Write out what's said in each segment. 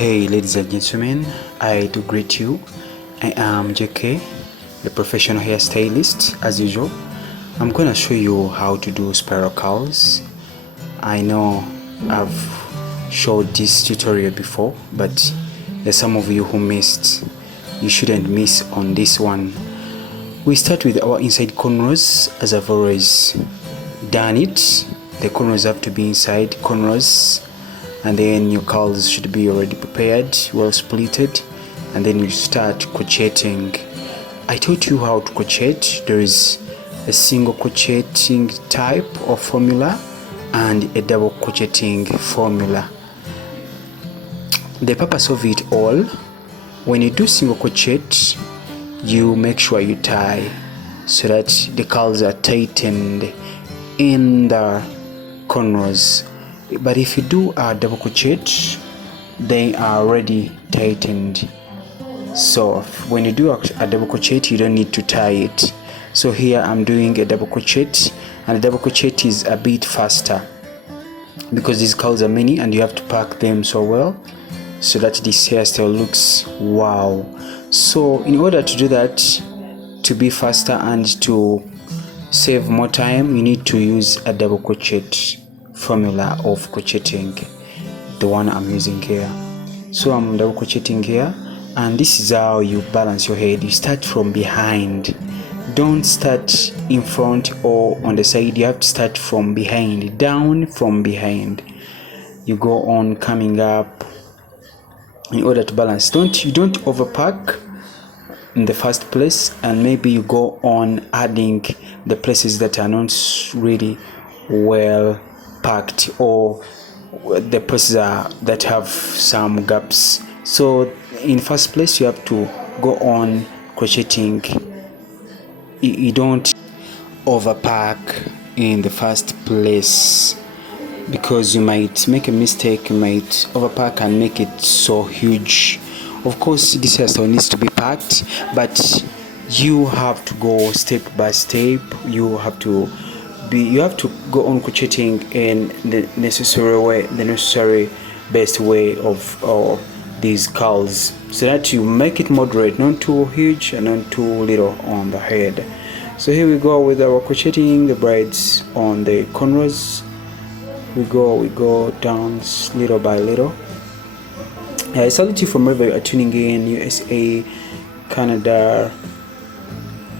Hey ladies and gentlemen, I do greet you. I am JK, the professional hairstylist. As usual, I'm gonna show you how to do spiral curls. I know I've showed this tutorial before, but there's some of you who missed. You shouldn't miss on this one. We start with our inside cornrows, as I've always done it. The cornrows have to be inside cornrows, and then your curls should be already prepared, well splitted, and then you start crocheting. I taught you how to crochet. There is a single crocheting type of formula and a double crocheting formula. The purpose of it all, when you do single crochet, you make sure you tie so that the curls are tightened in the cornrows. But if you do a double crochet, they are already tightened. So when you do a double crochet, you don't need to tie it. So here I'm doing a double crochet, and a double crochet is a bit faster because these curls are many and you have to pack them so well so that this hairstyle looks wow. So in order to do that, to be faster and to save more time, you need to use a double crochet formula of crocheting, the one I'm using here. So I'm double crocheting here, and this is how you balance your head. You start from behind, don't start in front or on the side. You have to start from behind, down from behind. You go on coming up in order to balance. You don't overpack in the first place, and maybe you go on adding the places that are not really well packed, or the places that have some gaps. So in first place, you have to go on crocheting. You don't overpack in the first place, because you might make a mistake. You might overpack and make it so huge. Of course, this hairstyle needs to be packed, but you have to go step by step. You have to go on crocheting in the necessary way, the necessary best way of these curls, so that you make it moderate, not too huge and not too little on the head. So here we go with our crocheting the braids on the cornrows. We go down little by little. I salute you from wherever you are tuning in, USA, Canada,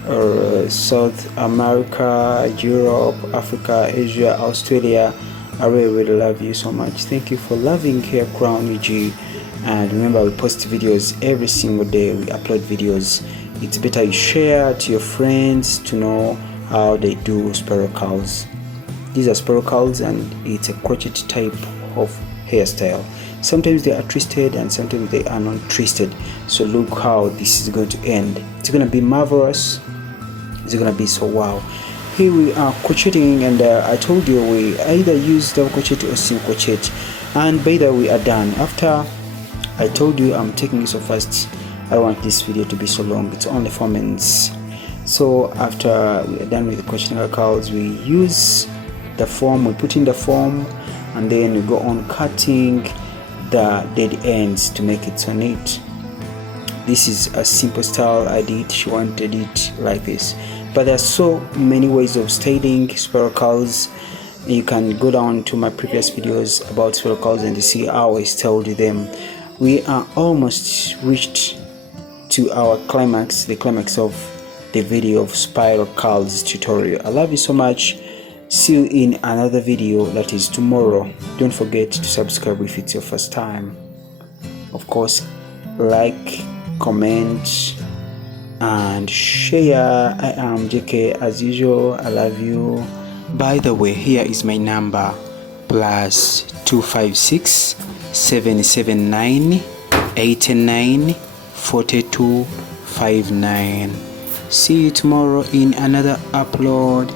or South America, Europe, Africa, Asia, Australia. I really love you so much. Thank you for loving Hair Crown UG. And remember, we post videos every single day. We upload videos. It's better you share to your friends to know how they do spiral curls. These are spiral curls, and it's a crochet type of hairstyle. Sometimes they are twisted and sometimes they are not twisted. So look how this is going to end. It's going to be marvelous. It's going to be so wow. Here we are crocheting, and I told you we either use double crochet or single crochet, and by the way we are done. After I told you I'm taking it so fast, I don't want this video to be so long. It's only 4 minutes. So after we are done with the crocheting our curls, we use the foam. We put in the foam, and then we go on cutting the dead ends to make it so neat. This is a simple style I did. She wanted it like this, but there are so many ways of styling spiral curls. You can go down to my previous videos about spiral curls and you see how I styled them. We are almost reached to our climax, the climax of the video of spiral curls tutorial. I love you so much. See you in another video, that is tomorrow. Don't forget to subscribe if it's your first time. Of course, like, comment and share. I am JK as usual. I love you. By the way, here is my number: +256 779 89 42 59. See you tomorrow in another upload.